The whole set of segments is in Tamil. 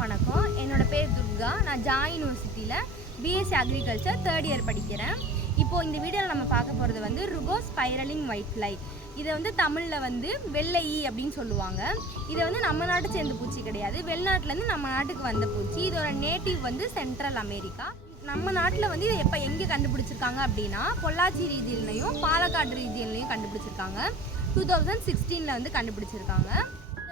வணக்கம். என்னோட பேர் துர்கா. நான் ஜா யூனிவர்சிட்டியில் பிஎஸ்சி அக்ரிகல்ச்சர் 3rd இயர் படிக்கிறேன். இப்போது இந்த வீடியோவில் நம்ம பார்க்க போகிறது வந்து ருகோஸ் ஸ்பைரலிங் ஒயிட் ஃப்ளை. இதை வந்து தமிழில் வந்து வெள்ளை ஈ அப்படின்னு சொல்லுவாங்க. இதை வந்து நம்ம நாட்டை சேர்ந்த பூச்சி கிடையாது, வெளிநாட்டிலேருந்து நம்ம நாட்டுக்கு வந்த பூச்சி. இதோட நேட்டிவ் வந்து சென்ட்ரல் அமெரிக்கா. நம்ம நாட்டில் வந்து இதை எங்கே கண்டுபிடிச்சிருக்காங்க அப்படின்னா பொள்ளாச்சி ரீஜியன்லையும் பாலக்காடு ரீஜியன்லையும் கண்டுபிடிச்சிருக்காங்க. 2016 வந்து கண்டுபிடிச்சிருக்காங்க.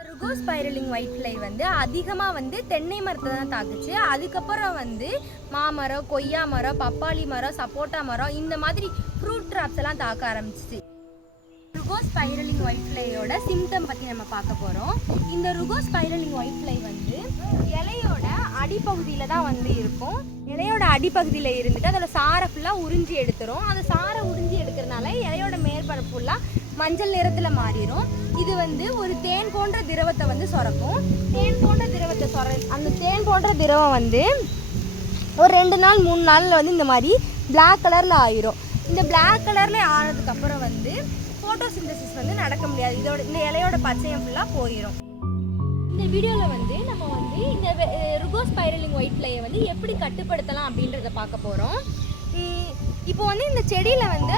ருகோஸ் ஸ்பைரலிங் ஒயிட் ஃப்ளை வந்து அதிகமாக வந்து தென்னை மரத்தை தான் தாக்குச்சு. அதுக்கப்புறம் வந்து மாமரம், கொய்யா மரம், பப்பாளி மரம், சப்போட்டா மரம், இந்த மாதிரி ஃப்ரூட் ட்ராப்ஸ் எல்லாம் தாக்க ஆரம்பிச்சிச்சு. ருகோஸ் ஸ்பைரலிங் ஒயிட் ஃப்ளையோட சிம்டம் பற்றி நம்ம பார்க்க போகிறோம். இந்த ருகோஸ் ஸ்பைரலிங் ஒயிட் ஃப்ளை வந்து இலையோட அடிப்பகுதியில் தான் வந்து இருக்கும். இலையோட அடிப்பகுதியில் இருந்துட்டு அதோட சாரை ஃபுல்லாக உறிஞ்சி எடுத்துரும். அந்த சாரை உறிஞ்சி எடுக்கிறதுனால இலையோட மேற்பரப்பு ஃபுல்லாக மஞ்சள் நிறத்தில் மாறிடும். இது வந்து ஒரு தேன் போன்ற திரவத்தை வந்து சுரக்கும். தேன் போன்ற திரவத்தை அந்த தேன் போன்ற திரவம் வந்து ஒரு 2 நாள் 3 நாளில் வந்து இந்த மாதிரி பிளாக் கலரில் ஆயிரும். இந்த பிளாக் கலரில் ஆனதுக்கப்புறம் வந்து ஃபோட்டோசிந்தசிஸ் வந்து நடக்க முடியாது. இந்த இலையோட பச்சையம் ஃபுல்லாக போயிடும். இந்த வீடியோவில் வந்து நம்ம வந்து இந்த ருகோஸ் ஸ்பைரலிங் ஒயிட் ஃப்ளையை வந்து எப்படி கட்டுப்படுத்தலாம் அப்படின்றத பார்க்க போகிறோம். இப்போ வந்து இந்த செடியில் வந்து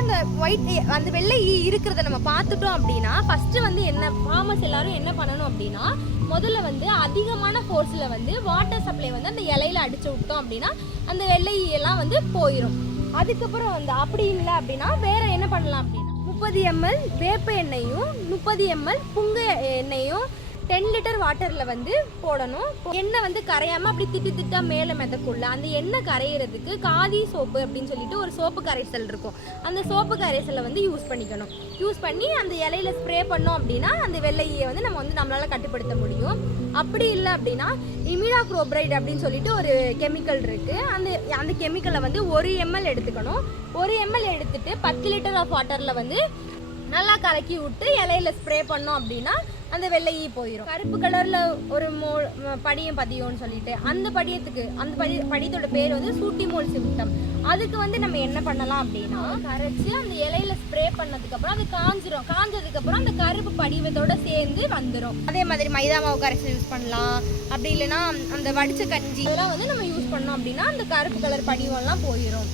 அந்த வெள்ளை ஈ இருக்கிறத நம்ம பார்த்துட்டோம் அப்படின்னா ஃபஸ்ட்டு வந்து ஃபார்மர்ஸ் எல்லாரும் என்ன பண்ணணும் அப்படின்னா முதல்ல வந்து அதிகமான ஃபோர்ஸில் வந்து வாட்டர் சப்ளை வந்து அந்த இலையில அடிச்சு விட்டோம் அப்படின்னா அந்த வெள்ளை ஈ எல்லாம் வந்து போயிடும். அதுக்கப்புறம் வந்து அப்படி இல்லை அப்படின்னா வேற என்ன பண்ணலாம் அப்படின்னா 30 ml வேப்ப எண்ணெயும் 30 ml புங்க எண்ணெயும் 10 லிட்டர் வாட்டரில் வந்து போடணும். எண்ணெய் வந்து கரையாமல் அப்படி திட்டா மேலே மிதக்குள்ள அந்த எண்ணெய் கரையிறதுக்கு காதி சோப்பு அப்படின்னு சொல்லிட்டு ஒரு சோப்பு கரைசல் இருக்கும். அந்த சோப்பு கரைசலை வந்து யூஸ் பண்ணிக்கணும். யூஸ் பண்ணி அந்த இலையில ஸ்ப்ரே பண்ணோம் அப்படின்னா அந்த வெள்ளையை வந்து நம்மளால் கட்டுப்படுத்த முடியும். அப்படி இல்லை அப்படின்னா இமிடாக்ளோபிரைட் அப்படின்னு சொல்லிட்டு ஒரு கெமிக்கல் இருக்குது. அந்த கெமிக்கலை வந்து 1 ml எடுத்துக்கணும். 1 ml எடுத்துட்டு 10 லிட்டர் ஆஃப் வாட்டரில் வந்து நல்லா கலக்கி விட்டு இலையில ஸ்ப்ரே பண்ணோம் அப்படின்னா அந்த வெள்ளை ஈ போயிடும். கருப்பு கலரில் ஒரு படியம் பதியும்னு சொல்லிட்டு அந்த படியத்தோட பேர் வந்து சூட்டிமோல் சிம்டம். அதுக்கு வந்து நம்ம என்ன பண்ணலாம் அப்படின்னா கரைச்சி அந்த இலையில ஸ்ப்ரே பண்ணதுக்கப்புறம் அது காஞ்சிரும். காஞ்சதுக்கப்புறம் அந்த கருப்பு படிவத்தோட சேர்ந்து வந்துடும். அதே மாதிரி மைதா மாவு கரைச்சி யூஸ் பண்ணலாம். அப்படி இல்லைன்னா அந்த வடிச்ச கஞ்சி இதெல்லாம் வந்து நம்ம யூஸ் பண்ணோம் அப்படின்னா அந்த கருப்பு கலர் படிவம்லாம் போயிடும்.